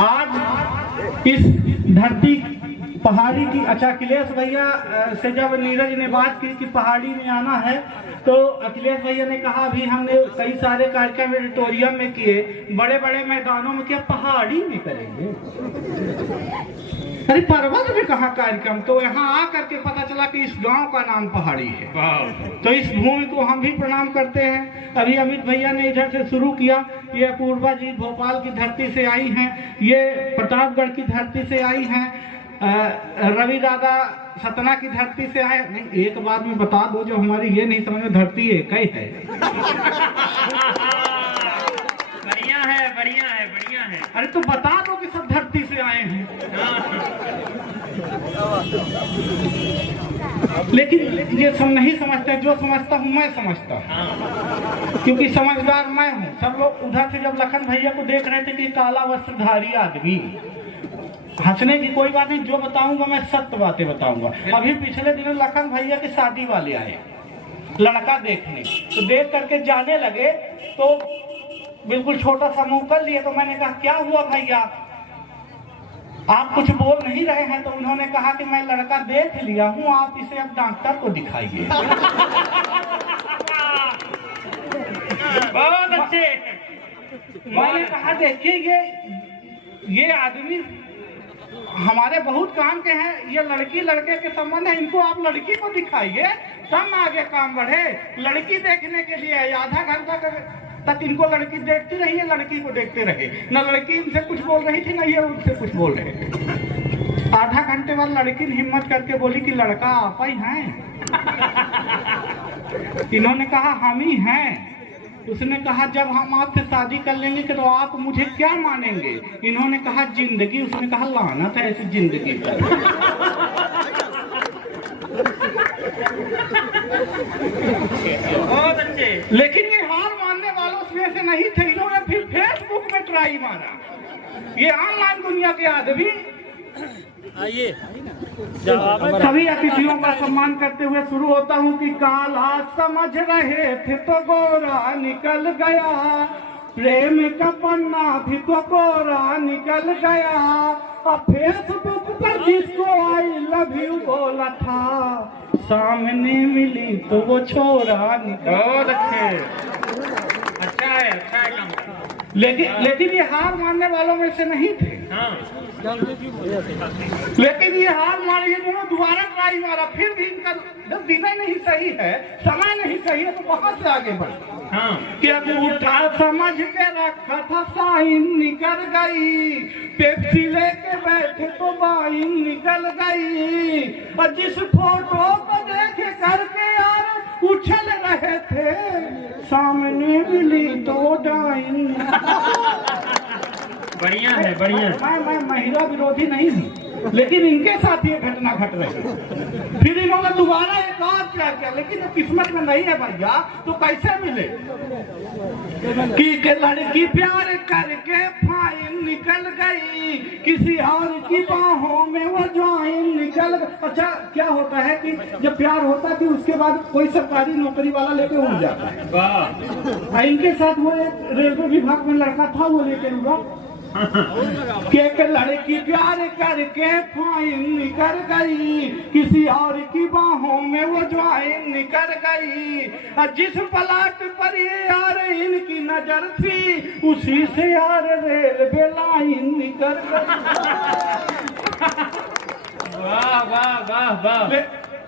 आज इस धरती पहाड़ी की, अच्छा अखिलेश भैया से जब नीरज ने बात की कि पहाड़ी में आना है, तो अखिलेश भैया ने कहा अभी हमने कई सारे कार्यक्रम ऑडिटोरियम में किए, बड़े बड़े मैदानों में किया, पहाड़ी में करेंगे? अरे पर्वत में कहा कार्यक्रम? तो यहाँ आकर के पता चला कि इस गांव का नाम पहाड़ी है। तो इस भूमि को हम भी प्रणाम करते हैं। अभी अमित भैया ने इधर से शुरू किया, ये अपूर्वा जी भोपाल की धरती से आई हैं, ये प्रतापगढ़ की धरती से आई हैं, रवि दादा सतना की धरती से आए। नहीं, एक बात में बता दो, जो हमारी ये नहीं समझ में, धरती एक ही है। बढ़िया है, बढ़िया है, बढ़िया है। अरे तो बता दो कि सब धरती से आए हैं। लेकिन ये सब नहीं समझते, जो समझता हूँ मैं समझता हूँ, क्योंकि समझदार मैं हूँ। सब लोग उधर से जब लखन भैया को देख रहे थे कि काला वस्त्रधारी आदमी, हंसने की कोई बात नहीं, जो बताऊंगा मैं सत्य बातें बताऊंगा। अभी पिछले दिनों लखन भैया की शादी वाले आए लड़का देखने, तो देख करके जाने लगे, तो बिल्कुल छोटा सा मुंह कर लिए। तो मैंने कहा क्या हुआ भैया, आप कुछ बोल नहीं रहे हैं? तो उन्होंने कहा कि मैं लड़का देख लिया हूँ, आप इसे अब डॉक्टर को दिखाइए। बहुत अच्छे। मैंने कहा देखिए ये आदमी हमारे बहुत काम के हैं, ये लड़की लड़के के संबंध है, इनको आप लड़की को दिखाइए तब आगे काम बढ़े। लड़की देखने के लिए आधा घंटा तक इनको लड़की देखती रही है, लड़की को देखते रहे, न लड़की इनसे कुछ बोल रही थी, न ये उनसे कुछ बोल रहे थे। आधा घंटे बाद लड़की ने हिम्मत करके बोली कि लड़का आप ही हैं? इन्होंने कहा हम ही हैं। उसने कहा जब हम आपसे शादी कर लेंगे तो आप मुझे क्या मानेंगे? इन्होंने कहा जिंदगी। उसने कहा लानत है ऐसी जिंदगी पर। बहुत अच्छे। लेकिन ये हार मानने वालों में से नहीं थे, इन्होंने फिर फेसबुक में ट्राई मारा। ये ऑनलाइन दुनिया के आदमी। आइए, सभी अतिथियों का सम्मान करते हुए शुरू होता हूँ कि काला समझ रहे थे तो गोरा निकल गया, प्रेम का पन्ना भी तो गोरा निकल गया, और फेसबुक पर जिसको आई लव यू बोला था, सामने मिली तो वो छोरा निकल। बहुत अच्छे, अच्छा है, अच्छा है काम। लेकिन ये हार मानने वालों में से नहीं थे। हाँ। लेकिन ये हार मान, ये दोबारा ट्राई मारा, फिर भी इनका जब दिन नहीं सही है, समय नहीं सही है, तो वहां से आगे बढ़े। हाँ। क्या उठा समझ के रखा था साइन निकल गई, पेप्सी लेके बैठे तो वाइन निकल गई, और जिस फोटो को देखे करके यार उछल रहे थे, सामने मिली तो डाइन। बढ़िया है, बढ़िया। मैं महिला विरोधी नहीं हूँ, लेकिन इनके साथ ये घटना घट रही है। फिर इन्होंने दोबारा एक और क्या किया, लेकिन किस्मत में नहीं है भैया, तो कैसे मिले? कि लड़की प्यार करके फाइन निकल गई, किसी और की बाहों में वो ज्वाइन निकल गई। अच्छा क्या होता है कि जब प्यार होता है कि उसके बाद कोई सरकारी नौकरी वाला लेके उड़ जाता है। वाह। इनके साथ वो एक रेलवे विभाग में लड़का था, वो लेके उड़ा कि लड़की प्यार करके फाइन निकल गई, किसी और की बाहों में वो ज्वाइन निकल गई, और जिस पलाट पर ये यार इनकी नजर थी, उसी से यार रेलवे लाइन निकल गई। वाह वाह वाह वाह।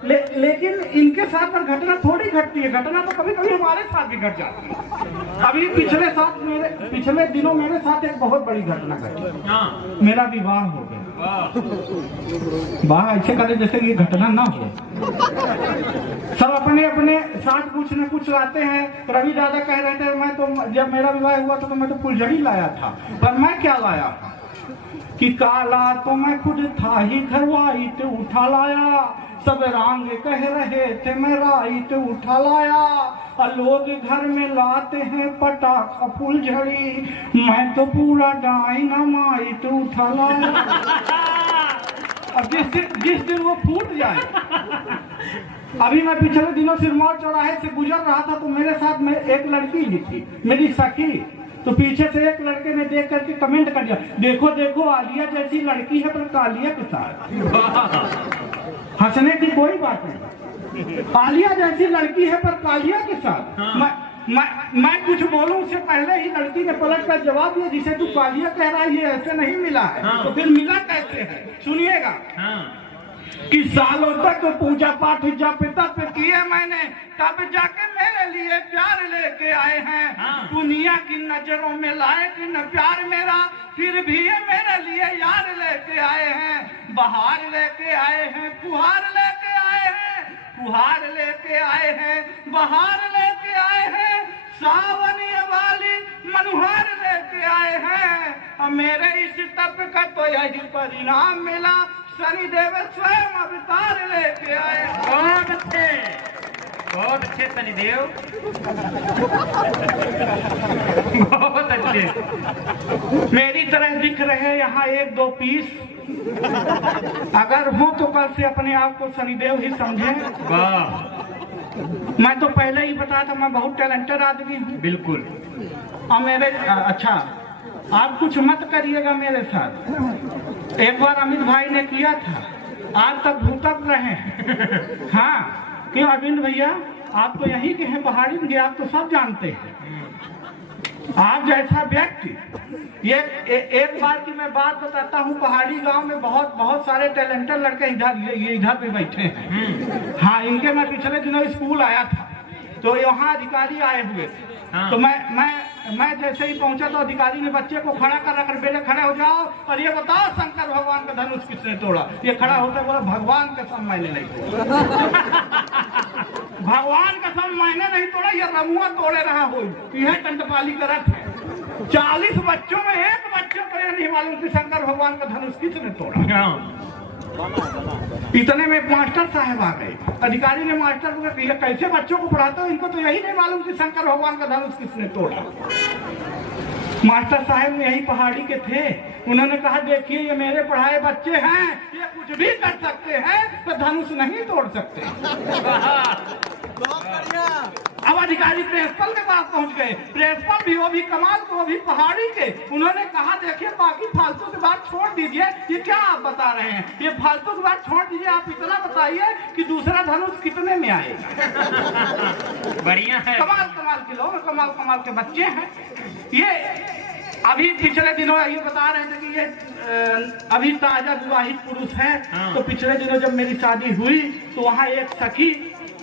लेकिन इनके साथ पर घटना थोड़ी घटती है, घटना तो कभी कभी हमारे साथ भी घट जाती है। अभी पिछले दिनों मेरे साथ एक बहुत बड़ी घटना घटी। हाँ। मेरा विवाह हो गया। वाह ऐसे करे जैसे ये घटना ना हो। सब अपने अपने साथ कुछ न कुछ लाते हैं। रवि दादा कह रहे थे मैं तो जब मेरा विवाह हुआ था तो मैं तो फुलझड़ी लाया था, पर मैं क्या लाया कि काला तो मैं खुद था ही, घर वाइट उठा लाया, सब रंग कह रहे थे मैं राइट उठा लाया, और लोग घर में लाते हैं पटाखा फुलझड़ी, मैं तो पूरा डायनामाइट उठा लाया। अब जिस दिन वो फूट जाए। अभी मैं पिछले दिनों सिरमौर चौराहे से गुजर रहा था, तो मेरे साथ में एक लड़की भी थी, मेरी सखी। तो पीछे से एक लड़के ने देख करके कमेंट कर दिया, देखो देखो आलिया जैसी लड़की है पर कालिया के साथ। हंसने की कोई बात नहीं, आलिया जैसी लड़की है पर कालिया के साथ। मैं कुछ बोलूं उससे पहले ही लड़की ने पलट कर जवाब दिया, जिसे तू कालिया कह रहा है ये ऐसे नहीं मिला है। तो फिर मिला कैसे है, सुनिएगा। कि सालों तक पूजा पाठ जब तप किए मैंने, तब जाके मेरे लिए प्यार लेके आए हैं। दुनिया की नजरों में लायक न प्यार मेरा, फिर भी ये मेरे लिए यार लेके आए हैं। बहार लेके आए हैं, फुहार लेके आए हैं, फुहार लेके आए हैं, बहार लेके आए हैं, सावनी वाली मनुहार लेके आए हैं। और मेरे इस तप का तो यही परिणाम मिला, शनिदेव स्वयं अवतार लेके आए। बहुत अच्छे शनिदेव, बहुत अच्छे। मेरी तरह दिख रहे यहाँ एक दो पीस, अगर हो तो कल से अपने आप को शनिदेव ही समझें। मैं तो पहले ही बताया था मैं बहुत टैलेंटेड आदमी हूँ। बिल्कुल। और मेरे अच्छा आप कुछ मत करिएगा मेरे साथ, एक बार अमित भाई ने किया था, आज तक भूतक रहे। हाँ क्यों अरविंद भैया, आप तो यहीं के हैं पहाड़ी में, आप तो सब जानते हैं। आप जैसा व्यक्ति, ये एक बार की मैं बात बताता हूँ, पहाड़ी गांव में बहुत सारे टैलेंटेड लड़के ये इधर पे बैठे हैं। हाँ इनके मैं पिछले दिनों स्कूल आया था, तो यहाँ अधिकारी आए हुए थे। तो मैं जैसे ही पहुंचा तो अधिकारी ने बच्चे को खड़ा कर रखा, बेटे खड़े हो जाओ और ये बताओ शंकर भगवान का धनुष किसने तोड़ा। ये खड़ा होता बोला भगवान कसम मैंने नहीं तोड़ा। भगवान कसम मैंने नहीं तोड़ा, ये रमुआ तोड़े रहा हो। यह कंटपाली का रथ है। 40 बच्चों में एक बच्चे को यह नहीं मालूम कि शंकर भगवान का धनुष किसने तोड़ा। इतने में मास्टर साहब आ गए। अधिकारी ने मास्टर को कहा कैसे बच्चों को पढ़ाते हो, इनको तो यही नहीं मालूम कि शंकर भगवान का धनुष किसने तोड़ा। मास्टर साहब यही पहाड़ी के थे, उन्होंने कहा देखिए ये मेरे पढ़ाए बच्चे हैं, ये कुछ भी कर सकते हैं तो धनुष नहीं तोड़ सकते। अब अधिकारी प्रिंसिपल के पास पहुंच गए। प्रिंसिपल भी वो भी कमाल के, वो भी पहाड़ी के। उन्होंने कहा देखिए बाकी फालतू की बात छोड़ दीजिए, ये क्या आप बता रहे हैं, ये फालतू की बात छोड़ दीजिए, आप इतना बताइए कि दूसरा धनुष कितने में आएगा। बढ़िया है। कमाल के लोग, कमाल के बच्चे हैं। ये अभी पिछले दिनों ये बता रहे थे कि ये अभी ताजा विवाहित पुरुष है। तो पिछले दिनों जब मेरी शादी हुई तो वहाँ एक सखी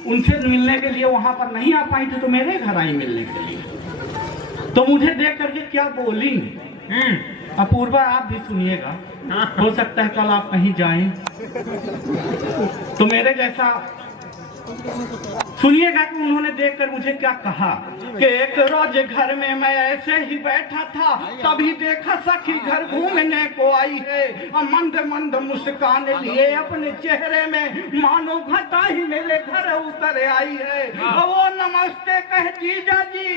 उनसे मिलने के लिए वहां पर नहीं आ पाई थी, तो मेरे घर आई मिलने के लिए। तो मुझे देख करके क्या बोली, अपूर्वा आप भी सुनिएगा, हो सकता है कल आप कहीं जाएं तो मेरे जैसा सुनिएगा कि उन्होंने देखकर मुझे क्या कहा कि एक रोज घर में मैं ऐसे ही बैठा था, तभी देखा सखी घर घूमने को आई है। मंद मंद मुस्कान लिए अपने चेहरे में, मानो घटा ही मेरे घर उतर आई है। वो नमस्ते कह जीजा जी,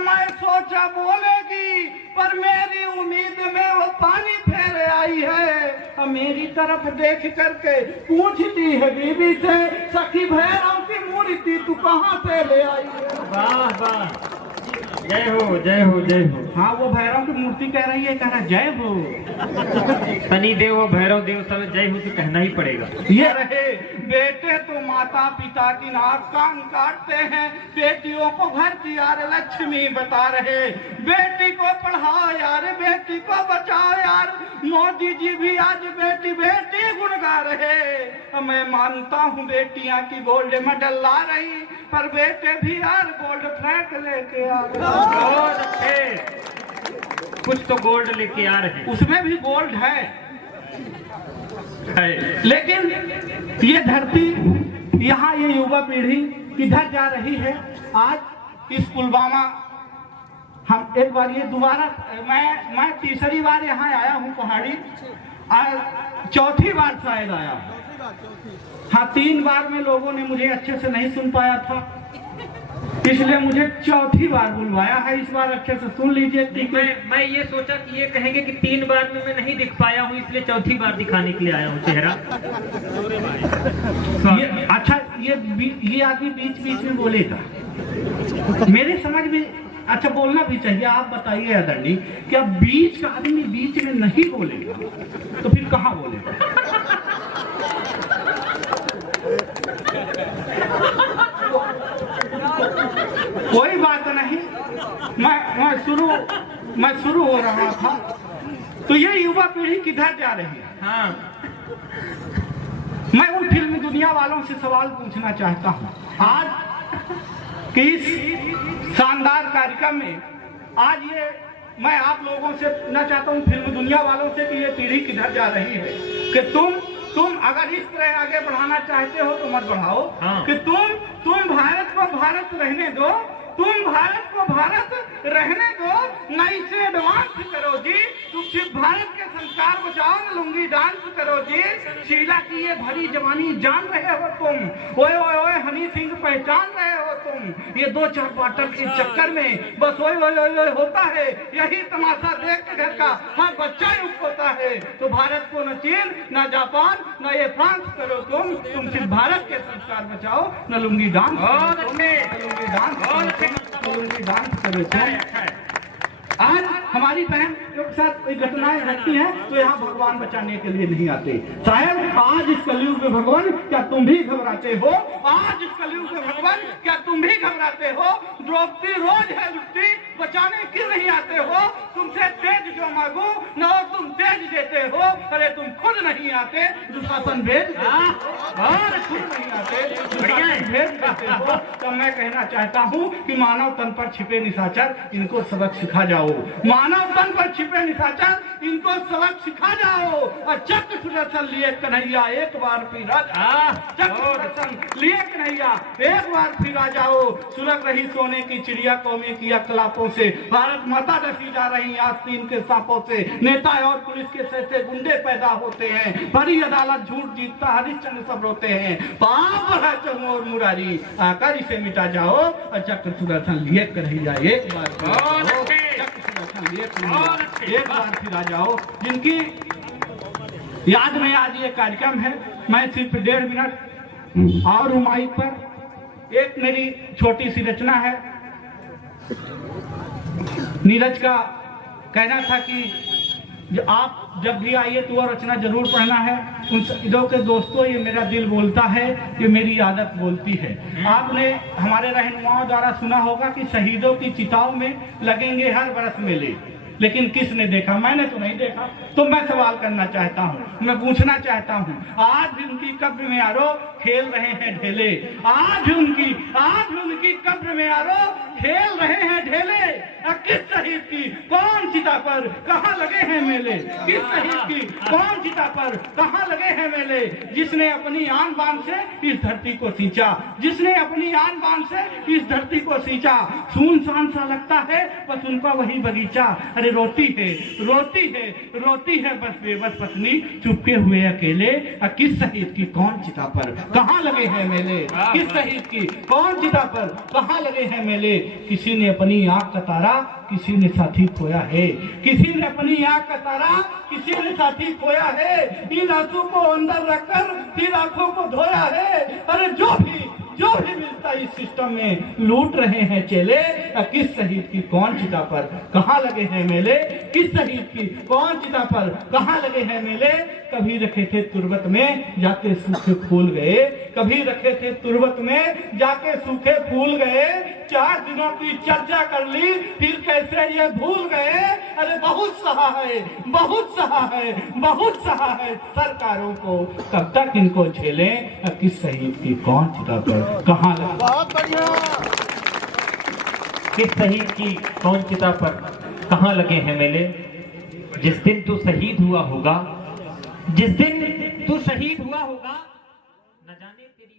मैं सोचा बोलेगी, पर मेरी उम्मीद में वो पानी फेर आई है। मेरी तरफ देख करके पूछती है बीबी से, सखी भैरव की मूर्ति तू कहाँ से ले आई है। वाह वाह, जय हो जय हो जय हो। हाँ वो भैरव की मूर्ति कह रही है, कह रहा जय हो। शनि देव और भैरव देव सब जय हो तो कहना ही पड़ेगा। ये रहे बेटे तो माता पिता की नाक कान काटते हैं, बेटियों को घर की यार लक्ष्मी बता रहे। बेटी को पढ़ाओ यार, बेटी को बचाओ यार, मोदी जी भी आज बेटी बेटी गुण गा रहे। मैं मानता हूँ बेटियां की गोल्ड मेडल ला रही, पर बेटे भी यार गोल्ड फ्लैग लेके आ रहे। बहुत अच्छे, कुछ तो गोल्ड लेके आ रहे हैं। उसमें भी गोल्ड है। लेकिन ये धरती, यहाँ ये युवा पीढ़ी किधर जा रही है। आज इस पुलवामा, हम एक बार ये दोबारा, मैं तीसरी बार यहाँ आया हूँ पहाड़ी, चौथी बार शायद आया। हाँ 3 बार में लोगों ने मुझे अच्छे से नहीं सुन पाया था, इसलिए मुझे चौथी बार बुलवाया है। इस बार अच्छे से सुन लीजिए। मैं ये सोचा कि ये कहेंगे कि 3 बार में मैं नहीं दिख पाया हूँ, इसलिए चौथी बार दिखाने के लिए आया हूँ चेहरा। अच्छा ये आदमी बीच बीच में बोलेगा। मेरे समझ में अच्छा बोलना भी चाहिए। आप बताइए आदरणीय, क्या बीच का आदमी बीच में नहीं बोलेगा तो फिर कहाँ बोलेगा? कोई बात नहीं, मैं शुरू हो रहा था। तो ये युवा पीढ़ी किधर जा रही है? हाँ। मैं उन फिल्म दुनिया वालों से सवाल पूछना चाहता हूँ। आज कि इस शानदार कार्यक्रम में आज ये मैं आप लोगों से पूछना चाहता हूँ, फिल्म दुनिया वालों से, कि ये पीढ़ी किधर जा रही है। कि तुम अगर इस तरह आगे बढ़ाना चाहते हो तो मत बढ़ाओ। हाँ। कि तुम भारत को भारत रहने दो, तुम भारत को भारत रहने दो, न इसे एडवांस करो जी। तुम सिर्फ भारत के संस्कार बचाओ, न लुंगी डांस करो जी। शीला की ये भरी जवानी जान रहे हो तुम, ओए ओए ओए हनी सिंह पहचान रहे हो तुम। ये 2-4 क्वार्टर के चक्कर में बस ओए ओए ओए ओए होता है। यही तमाशा देख के घर का हर बच्चा युक्त होता है। तो भारत को न चीन, न जापान, न ये फ्रांस करो तुम सिर्फ भारत के संस्कार बचाओ, न लुंगी डांस करो तुम। आज हमारी बहन के साथ कोई घटनाएं घटती हैं तो यहाँ भगवान बचाने के लिए नहीं आते। साहब आज इस कलयुग में भगवान क्या तुम भी घबराते हो? आज इस कलयुग में भगवान क्या तुम भी घबराते हो? द्रौपदी रोज है लुटती, बचाने क्यों नहीं आते हो? तुमसे तेज जो मांगू न हो तुम तेज देते हो। अरे तुम खुद नहीं आते, दुशासन भेज खुद नहीं आते, दुशासन भेज देते हो। तो मैं कहना चाहता हूँ कि मानव तन पर छिपे निशाचर, इनको सबक सिखा जाओ। मानव तन पर छिपे निशाचर, इनको सबक सिखा जाओ। और चक्र सुदर्शन लिए कन्हैया एक बार फिर चक्र सुदर्शन लिए कन्हैया एक बार फिर आ जाओ। सुलग रही सोने की चिड़िया कौमे की अखलापों से, भारत माता डसी जा रही आस्तीन के सांपों से। नेता और पुलिस के से गुंडे पैदा होते हैं, बड़ी अदालत झूठ जीतता, हरिश्चंद्र सब रोते हैं। पाप है चमू और मुरारी, आकर इसे मिटा जाओ। और चक्र सुदर्शन लिए कन्हैया एक बार एक बार फिर आ जाओ। जिनकी याद में आज ये कार्यक्रम है, मैं सिर्फ 1.5 मिनट और माइक पर एक मेरी छोटी सी रचना है। नीरज का कहना था कि आप जब भी आइए तो वह रचना जरूर पढ़ना है। उन शहीदों के दोस्तों, ये मेरा दिल बोलता है, ये मेरी आदत बोलती है। आपने हमारे रहनुमाओं द्वारा सुना होगा कि शहीदों की चिताओं में लगेंगे हर बरस मेले, लेकिन किसने देखा? मैंने तो नहीं देखा। तो मैं सवाल करना चाहता हूँ, मैं पूछना चाहता हूँ, आज भी उनकी कब्र में यारो खेल रहे हैं ढेले। आज भी उनकी कब्र में यारो खेल रहे हैं ढेले। किस शहीद की कौन चिता पर कहाँ लगे हैं मेले? किस शहीद की कौन चिता पर कहाँ लगे हैं मेले? जिसने अपनी आन बान से इस धरती को सींचा, जिसने अपनी आन बान से इस धरती को सींचा। सुनसान सा लगता है बस उनका वही बगीचा। अरे रोती है बस बेबस पत्नी चुपके हुए अकेले। किस शहीद की कौन चिता पर कहाँ लगे हैं मेले? किस शहीद की कौन चिता पर कहाँ लगे हैं मेले? किसी ने अपनी आँख का तारा, किसी ने साथी खोया है। किसी ने अपनी आँख का तारा, किसी ने साथी खोया है। इन आंसू को अंदर रखकर फिर आंखों को धोया है। अरे जो भी मिलता इस सिस्टम में लूट रहे हैं चेले। किस शहीद की कौन चिता पर कहाँ लगे हैं मेले? किस शहीद की कौन चिता पर कहाँ लगे हैं मेले? कभी रखे थे तुरबत में जाके सूखे फूल गए, कभी रखे थे तुरबत में जाके सूखे फूल गए। 4 दिनों की चर्चा कर ली फिर कैसे ये भूल गए। अरे बहुत सहा है सरकारों को, कब तक इनको झेलें? किस शहीद की कौन चिता पर कहाँ लगे? बहुत बढ़िया। किस शहीद की कौन चिता पर कहाँ लगे हैं मेले? जिस दिन तू शहीद हुआ होगा, न जाने तेरी